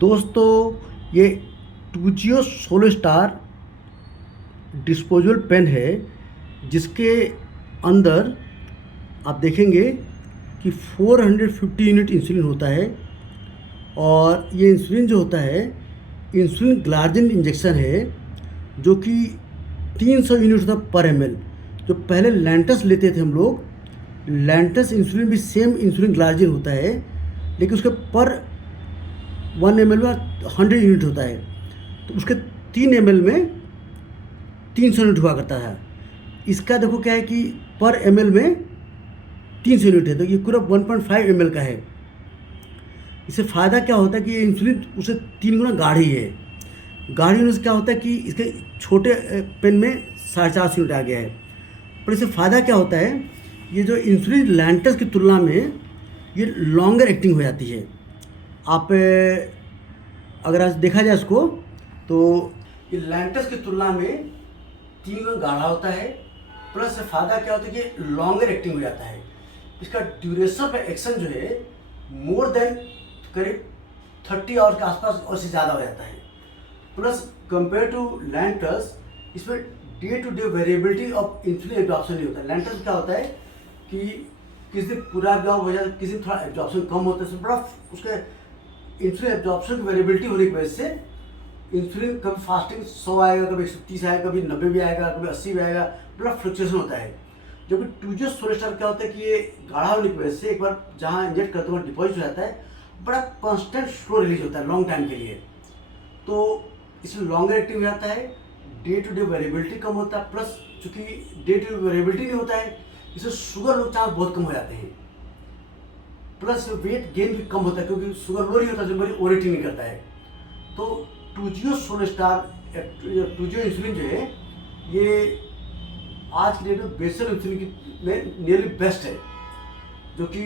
दोस्तों, ये टूजियो solo star disposable pen है, जिसके अंदर आप देखेंगे कि 450 यूनिट इंसुलिन होता है। और ये इंसुलिन जो होता है, इंसुलिन ग्लार्जिन इंजेक्शन है, जो कि 300 यूनिट होता है पर ml। जो पहले लैंटस लेते थे हम लोग, लैंटस इंसुलिन भी सेम इंसुलिन ग्लार्जिन होता है, लेकिन उसके पर 1 ml में 100 यूनिट होता है। तो उसके 3 ml में 300 यूनिट हुआ करता है। इसका देखो क्या है कि पर ml में 300 यूनिट है, तो ये पूरा 1.5 ml का है। इससे फ़ायदा क्या होता है कि ये इंसुलिन उसे 3 गुना गाढ़ी है। गाढ़ी होने से क्या होता है कि इसके छोटे पेन में 450 यूनिट आ गया है। पर इससे फ़ायदा क्या होता है, ये जो इंसुलिन लैंटस की तुलना में ये लॉन्गर एक्टिंग हो जाती है। आप अगर आज देखा जाए इसको, तो ये लैंटस की तुलना में 3 गुना गाढ़ा होता है। प्लस फ़ायदा क्या होता है कि लॉन्गर एक्टिंग हो जाता है। इसका ड्यूरेशन ऑफ एक्शन जो है मोर देन करीब 30 आवर के आसपास और से ज़्यादा हो जाता है। प्लस कंपेयर टू लैंटस, इसमें day to day variability of insulin absorption नहीं होता है। लैंटस क्या होता है कि किसी दिन पूरा एब्जॉर्ब हो जाता है, किसी दिन थोड़ा एब्जॉर्प्शन कम होता है। बड़ा उसके इंसुलिन एब्जॉर्प्शन की वेरिएबिलिटी होने की वजह से इंसुलिन कभी फास्टिंग 100 आएगा, कभी 130 आएगा, कभी 90 भी आएगा, कभी 80 भी आएगा। बड़ा फ्लक्चुएशन होता है। जबकि टूजियो सोलो स्टार क्या होता है कि ये गाढ़ा होने की वजह से एक बार जहाँ इंजेक्ट करते हुए डिपॉजिट हो जाता है, बड़ा कांस्टेंट स्लो रिलीज होता है लॉन्ग टाइम के लिए। तो इसमें लॉन्गर एक्टिव हो जाता है, डे टू डे वेरिएबिलिटी कम होता है। प्लस चूंकि डे टू डे वेरिएबिलिटी नहीं होता है, इससे शुगर लो चांस बहुत कम हो जाते हैं। प्लस वेट गेन भी कम होता है, क्योंकि शुगर लो नहीं होता, जो मेरी ओवरईटिंग नहीं करता है। तो टूजियो सोलो स्टार, टूजियो इंसुलिन जो है, ये आज की डेट में बेसल इंसुलिन में नियरली बेस्ट है, जो कि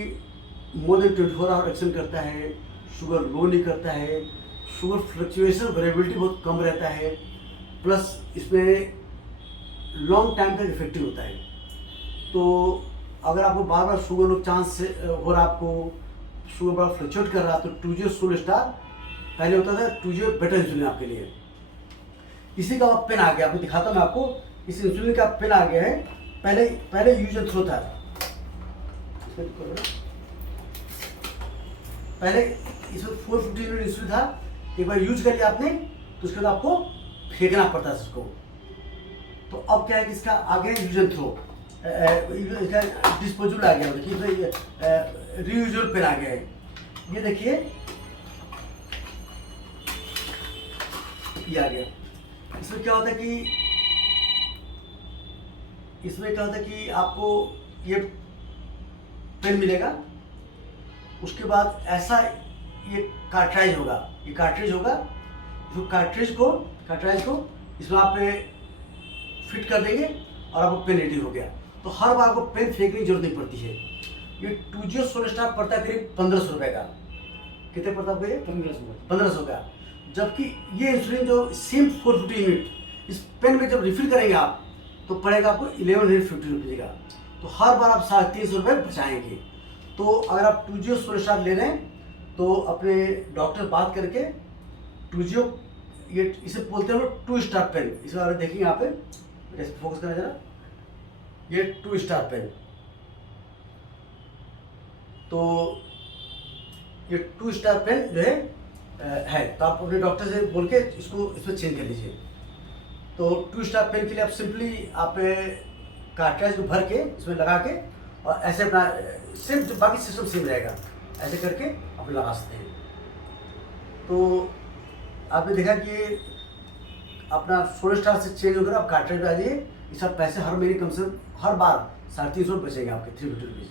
मोर देन 24 आवर एक्शन करता है, शुगर लो नहीं करता है, शुगर फ्लक्चुएशन वेरिएबिलिटी बहुत कम रहता है। प्लस इसमें लॉन्ग टाइम तक इफेक्टिव होता है। तो अगर आपको बार बार शुगर लो चांस से और आपको शुगर बार फ्लक्चुएट कर रहा, तो टूजियो सोलो स्टार पहले होता था टूजियो बेटर इंसुलिन आपके लिए। इसी का पेन आ गया, आपको दिखाता हूँ मैं आपको। इस इंसुलिन का पेन आ गया है। पहले यूज एंड थ्रो था। पहले इसमें 450 यूनिट इंसुलिन था। एक बार यूज कर लिया आपने, तो उसके बाद आपको फेंकना पड़ता है इसको। तो अब क्या है कि इसका आ गया यूज एंड थ्रो, इसका डिस्पोजेबल आ गया, देखिए रीयूजेबल पेन आ गया है। ये देखिए, ये आ गया। इसमें क्या होता है कि आपको ये पेन मिलेगा। उसके बाद ऐसा ये कार्ट्राइज होगा, इसको कार्ट्राइज को इसमें आप फिट कर देंगे और आपको पेन रेडी हो गया। तो हर बार आपको पेन फेंकने की जरूरत नहीं पड़ती है। ये टूजियो सोलो स्टार पड़ता है करीब 1500 रुपये का। कितने पड़ता है आपको ये? 1500 का। जबकि ये इंसुलिन जो सेम 450 यूनिट इस पेन में जब रिफिल करेंगे आप, तो पड़ेगा आपको 1150 रुपये का। तो हर बार आप 350 रुपये बचाएंगे। तो अगर आप टूजियो सोलो स्टार ले रहे हैं, तो अपने डॉक्टर बात करके टूजियो, ये इसे बोलते हैं लोग 2 स्टार पेन। इस बार देखिए यहाँ पे, फोकस करना जरा, ये 2 स्टार पेन। तो ये 2 स्टार पेन जो है, तो आप अपने डॉक्टर से बोल के इसको इसमें चेंज कर लीजिए। तो 2 स्टार पेन के लिए आप सिंपली कार्ट्राइज को भर के इसमें लगा के, और ऐसे अपना सेम जो बाकी सिस्टम सेम रहेगा, ऐसे करके आप लगा सकते हैं। तो आपने देखा कि अपना सोलो स्टार से चेंज होकर आप कार्ट्राइज पे आ जाइए। इस सब पैसे हर महीने कम से कम हर बार 350 बचेंगे आपके 350 रुपीज़।